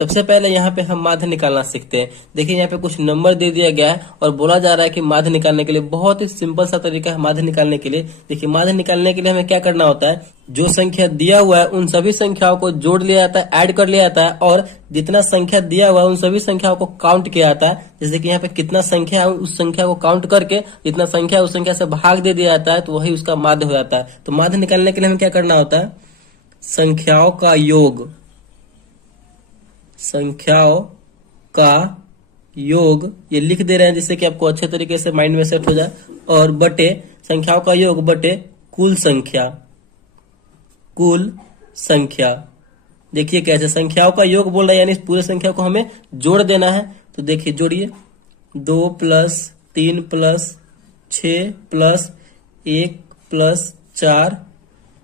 सबसे पहले यहाँ पे हम माध्य निकालना सीखते हैं। देखिए यहाँ पे कुछ नंबर दे दिया गया है और बोला जा रहा है कि माध्य निकालने के लिए बहुत ही सिंपल सा तरीका है माध्य निकालने के लिए। देखिए माध्य निकालने के लिए हमें क्या करना होता है, जो संख्या दिया हुआ है उन सभी संख्याओं को जोड़ लिया जाता है, ऐड कर लिया जाता है और जितना संख्या दिया हुआ है उन सभी संख्याओं को काउंट किया जाता है। जैसे कि यहाँ पे कितना संख्या है उस संख्या को काउंट करके जितना संख्या है उस संख्या से भाग दे दिया जाता है, तो वही उसका माध्य हो जाता है। तो माध्य निकालने के लिए हमें क्या करना होता है, संख्याओं का योग, संख्याओं का योग ये लिख दे रहे हैं जिससे कि आपको अच्छे तरीके से माइंड में सेट हो जाए, और बटे संख्याओं का योग बटे कुल संख्या, कुल संख्या। देखिए कैसे संख्याओं का योग बोल रहा है, यानी पूरे संख्या को हमें जोड़ देना है। तो देखिए जोड़िए, 2 plus 3 plus 6 plus 1 plus 4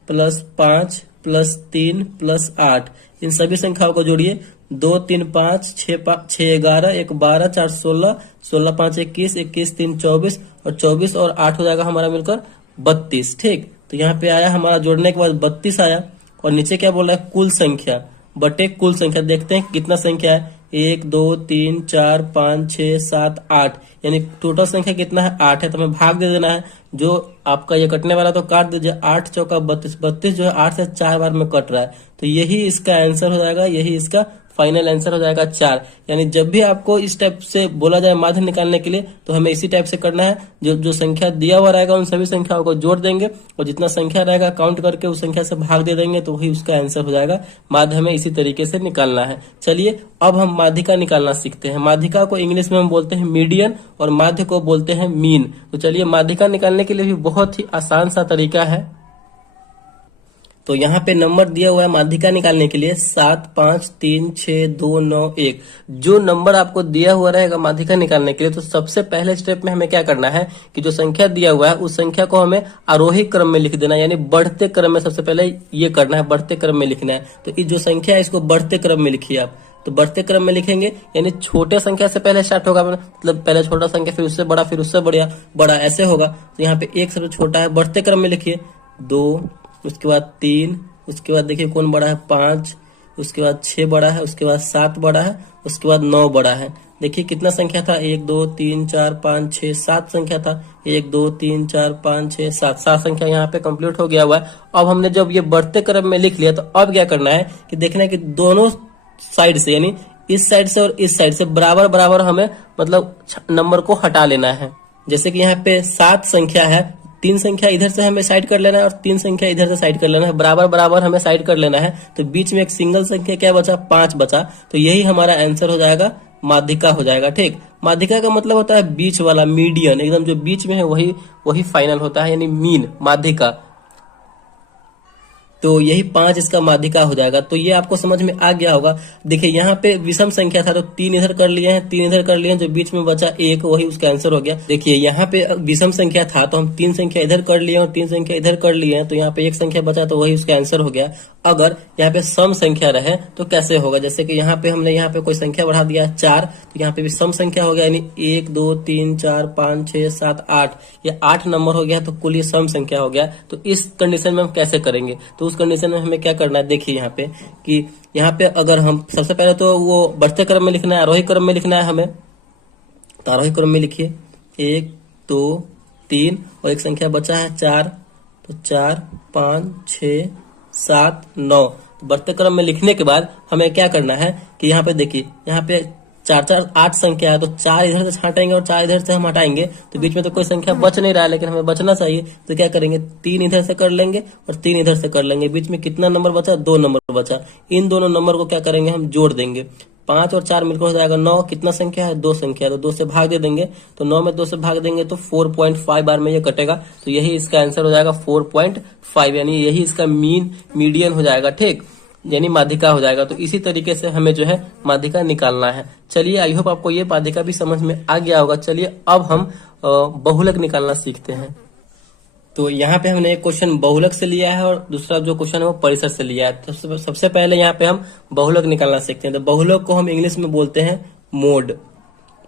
plus 5 plus 3 plus 8, इन सभी संख्याओं को जोड़िए। 2 3 5 6 11 1 12 4 16 16 5 21 21 3 24 और 24 और 8 हो जाएगा हमारा मिलकर 32। ठीक, तो यहाँ पे आया हमारा जोड़ने के बाद 32 आया। और नीचे क्या बोल रहा है, कुल संख्या बटे कुल संख्या। देखते हैं कितना संख्या है, 1 2 3 4 5 6 7 8, यानी टोटल संख्या कितना है, 8 है। तो हमें भाग दे देना है, जो आपका ये कटने वाला तो काट दीजिए, 8 चौका 32, 32 जो है 8 से 4 बार में कट रहा है, तो यही इसका आंसर हो जाएगा, यही इसका फाइनल आंसर हो जाएगा 4। यानी जब भी आपको इस टाइप से बोला जाए माध्य निकालने के लिए तो हमें इसी टाइप से करना है, जो जो संख्या दिया हुआ रहेगा उन सभी संख्याओं को जोड़ देंगे और जितना संख्या रहेगा काउंट करके उस संख्या से भाग दे देंगे, तो वही उसका आंसर हो जाएगा। माध्य हमें इसी तरीके से निकालना है। चलिए अब हम माध्यिका निकालना सीखते हैं। माध्यिका को इंग्लिश में हम बोलते हैं मीडियन और माध्य को बोलते हैं मीन। तो चलिए माध्यिका निकालने के लिए भी बहुत ही आसान सा तरीका है। तो यहाँ पे नंबर दिया हुआ है माध्यिका निकालने के लिए 7 5 3 6 2 9 1। जो नंबर आपको दिया हुआ रहेगा माध्यिका निकालने के लिए, तो सबसे पहले स्टेप में हमें क्या करना है कि जो संख्या दिया हुआ है उस संख्या को हमें आरोही क्रम में लिख देना है, यानी बढ़ते क्रम में सबसे पहले ये करना है, बढ़ते क्रम में लिखना है। तो ये जो संख्या है इसको बढ़ते क्रम में लिखिए आप। तो बढ़ते क्रम में लिखेंगे यानी छोटे संख्या से पहले स्टार्ट होगा, मतलब पहले छोटा संख्या फिर उससे बड़ा फिर उससे बड़ा बड़ा ऐसे होगा। तो यहाँ पे 1 सबसे छोटा है, बढ़ते क्रम में लिखिए। 2, उसके बाद 3, उसके बाद देखिए कौन बड़ा है 5, उसके बाद 6 बड़ा है, उसके बाद 7 बड़ा है, उसके बाद 9 बड़ा है। देखिए कितना संख्या था, 1 2 3 4 5 6 7 संख्या था। 1 2 3 4 5 6 7 संख्या यहाँ पे कंप्लीट हो गया हुआ है। अब हमने जब ये बढ़ते क्रम में लिख लिया, तो अब क्या करना है कि देखना है कि दोनों साइड से, यानी इस साइड से और इस साइड से बराबर बराबर हमें मतलब नंबर को हटा लेना है। जैसे कि यहाँ पे 7 संख्या है, 3 संख्या इधर से हमें साइड कर लेना है और 3 संख्या इधर से साइड कर लेना है, बराबर बराबर हमें साइड कर लेना है। तो बीच में एक सिंगल संख्या क्या बचा, 5 बचा। तो यही हमारा आंसर हो जाएगा, माध्यिका हो जाएगा। ठीक, माध्यिका का मतलब होता है बीच वाला, मीडियन, एकदम जो बीच में है वही फाइनल होता है, यानी मीन, माध्यिका। तो यही 5 इसका माध्यिका हो जाएगा। तो ये आपको समझ में आ गया होगा। देखिए यहाँ पे विषम संख्या था तो 3 इधर कर लिए हैं, 3 इधर कर लिए हैं, जो बीच में बचा 1 वही उसका आंसर हो गया। देखिए यहाँ पे विषम संख्या था तो हम 3 संख्या इधर कर लिए और 3 संख्या इधर कर लिए हैं, तो यहाँ पे 1 संख्या बचा तो वही उसका आंसर हो गया। अगर यहाँ पे सम संख्या रहे तो कैसे होगा, जैसे कि यहाँ पे हमने यहाँ पे कोई संख्या बढ़ा दिया 4, तो यहाँ पे भी सम संख्या हो गया, यानी 1 2 3 4 5 6 7 8, ये 8 नंबर हो गया, तो कुल ये सम संख्या हो गया। तो इस कंडीशन में हम कैसे करेंगे, तो उस कंडीशन में हमें क्या करना है, देखिए यहाँ पे कि यहाँ पे अगर हम सबसे पहले तो वो बढ़ते क्रम में लिखना है, आरोही क्रम में लिखना है हमें। तो आरोही क्रम में लिखिए 1 2 3 और एक संख्या बचा है 4, तो 4 5 6 7 9। तो बढ़ते क्रम में लिखने के बाद हमें क्या करना है कि यहाँ पे देखिए, यहाँ पे 4 4 8 संख्या है, तो 4 इधर से हटाएंगे और 4 इधर से हम हटाएंगे, तो बीच में तो कोई संख्या बच नहीं रहा है, लेकिन हमें बचना चाहिए। तो क्या करेंगे, 3 इधर से कर लेंगे और 3 इधर से कर लेंगे, बीच में कितना नंबर बचा, 2 नंबर बचा। इन दोनों नंबर को क्या करेंगे, हम जोड़ देंगे। 5 और 4 मिलकर हो जाएगा 9। कितना संख्या है, 2 संख्या है, तो 2 से भाग दे देंगे। तो 9 में 2 से भाग देंगे तो 4.5 बार में ये कटेगा, तो यही इसका आंसर हो जाएगा 4.5, यानी यही इसका मीडियन हो जाएगा। ठीक, यानी माध्यिका हो जाएगा। तो इसी तरीके से हमें जो है माध्यिका निकालना है। चलिए आई होप आपको ये माध्यिका भी समझ में आ गया होगा। चलिए अब हम बहुलक निकालना सीखते हैं। तो यहाँ पे हमने एक क्वेश्चन बहुलक से लिया है और दूसरा जो क्वेश्चन है वो परिसर से लिया है। तो सबसे पहले यहाँ पे हम बहुलक निकालना सीखते हैं। तो बहुलक को हम इंग्लिश में बोलते हैं मोड।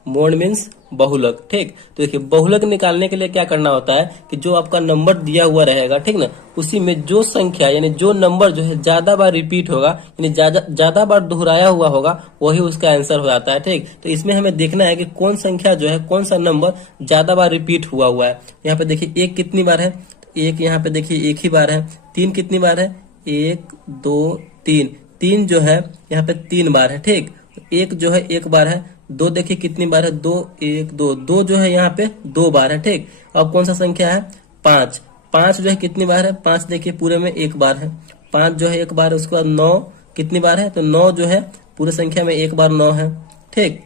मोड मीन्स बहुलक। ठीक, तो देखिए बहुलक निकालने के लिए क्या करना होता है कि जो आपका नंबर दिया हुआ रहेगा, ठीक ना, उसी में जो संख्या यानी जो नंबर जो है ज्यादा बार रिपीट होगा यानी ज्यादा बार दोहराया हुआ होगा वही उसका आंसर हो जाता है। ठीक, तो इसमें हमें देखना है कि कौन संख्या जो है, कौन सा नंबर ज्यादा बार रिपीट हुआ है। यहाँ पे देखिए एक कितनी बार है, एक यहाँ पे देखिए एक ही बार है। तीन कितनी बार है, एक दो तीन, तीन जो है यहाँ पे 3 बार है। ठीक, एक जो है एक बार है। दो देखिए कितनी बार है, दो एक दो, दो जो है यहाँ पे 2 बार है। ठीक, अब कौन सा संख्या है, 5, 5 जो है कितनी बार है, 5 देखिए पूरे में एक बार है। 5 जो है एक बार है। उसके बाद 9 कितनी बार है, तो 9 जो है पूरे संख्या में एक बार 9 है। ठीक,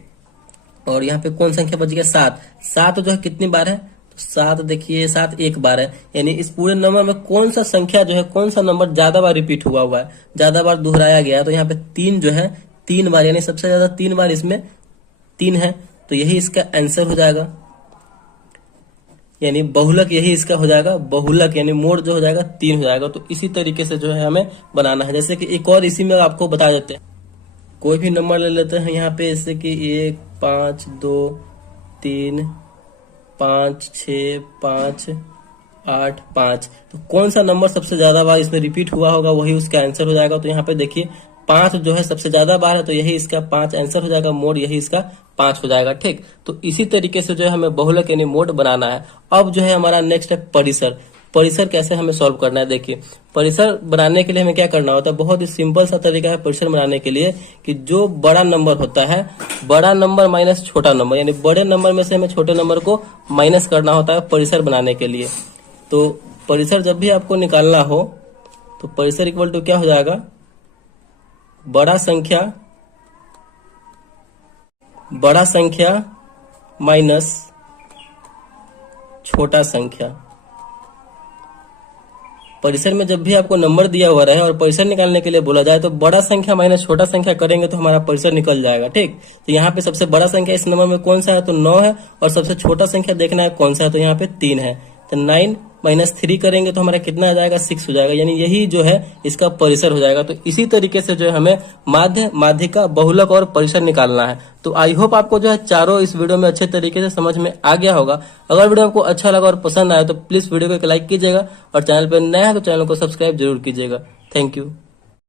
और यहाँ पे कौन संख्या बच गया, 7, 7 जो है कितनी बार है, तो 7 देखिए 7 एक बार है। यानी इस पूरे नंबर में कौन सा संख्या जो है, कौन सा नंबर ज्यादा बार रिपीट हुआ है, ज्यादा बार दोहराया गया है, तो यहाँ पे 3 जो है 3 बार, यानी सबसे ज्यादा 3 बार इसमें 3 है, तो यही इसका आंसर हो जाएगा। यानी बहुलक यही इसका हो जाएगा, बहुलक यानी मोड जो हो जाएगा 3 हो जाएगा। तो इसी तरीके से जो है हमें बनाना है। जैसे कि एक और इसी में आपको बता देते हैं, कोई भी नंबर ले लेते हैं यहाँ पे, जैसे कि 1 5 2 3 5 6 5 8 5, तो कौन सा नंबर सबसे ज्यादा बार इसमें रिपीट हुआ होगा वही उसका आंसर हो जाएगा। तो यहाँ पे देखिए 5 जो है सबसे ज्यादा बार है, तो यही इसका 5 आंसर हो जाएगा, मोड यही इसका 5 हो जाएगा। ठीक, तो इसी तरीके से जो है हमें बहुलक यानी मोड बनाना है। अब जो है हमारा नेक्स्ट है परिसर। परिसर कैसे हमें सॉल्व करना है, देखिए परिसर बनाने के लिए हमें क्या करना होता है, बहुत ही सिंपल सा तरीका है परिसर बनाने के लिए, कि जो बड़ा नंबर होता है, बड़ा नंबर माइनस छोटा नंबर, यानी बड़े नंबर में से हमें छोटे नंबर को माइनस करना होता है परिसर बनाने के लिए। तो परिसर जब भी आपको निकालना हो तो परिसर इक्वल टू क्या हो जाएगा, बड़ा संख्या माइनस छोटा संख्या। परिसर में जब भी आपको नंबर दिया हुआ रहे और परिसर निकालने के लिए बोला जाए तो बड़ा संख्या माइनस छोटा संख्या करेंगे तो हमारा परिसर निकल जाएगा। ठीक, तो यहाँ पे सबसे बड़ा संख्या इस नंबर में कौन सा है, तो 9 है, और सबसे छोटा संख्या देखना है कौन सा है, तो यहाँ पे 3 है। तो 9 माइनस 3 करेंगे तो हमारा कितना आ जाएगा, 6 हो जाएगा, यानी यही जो है इसका परिसर हो जाएगा। तो इसी तरीके से जो है हमें माध्य, माध्यिका, बहुलक और परिसर निकालना है। तो आई होप आपको जो है चारों इस वीडियो में अच्छे तरीके से समझ में आ गया होगा। अगर वीडियो आपको अच्छा लगा और पसंद आया तो प्लीज वीडियो को एक लाइक कीजिएगा, और चैनल पर नया है तो चैनल को सब्सक्राइब जरूर कीजिएगा। Thank you.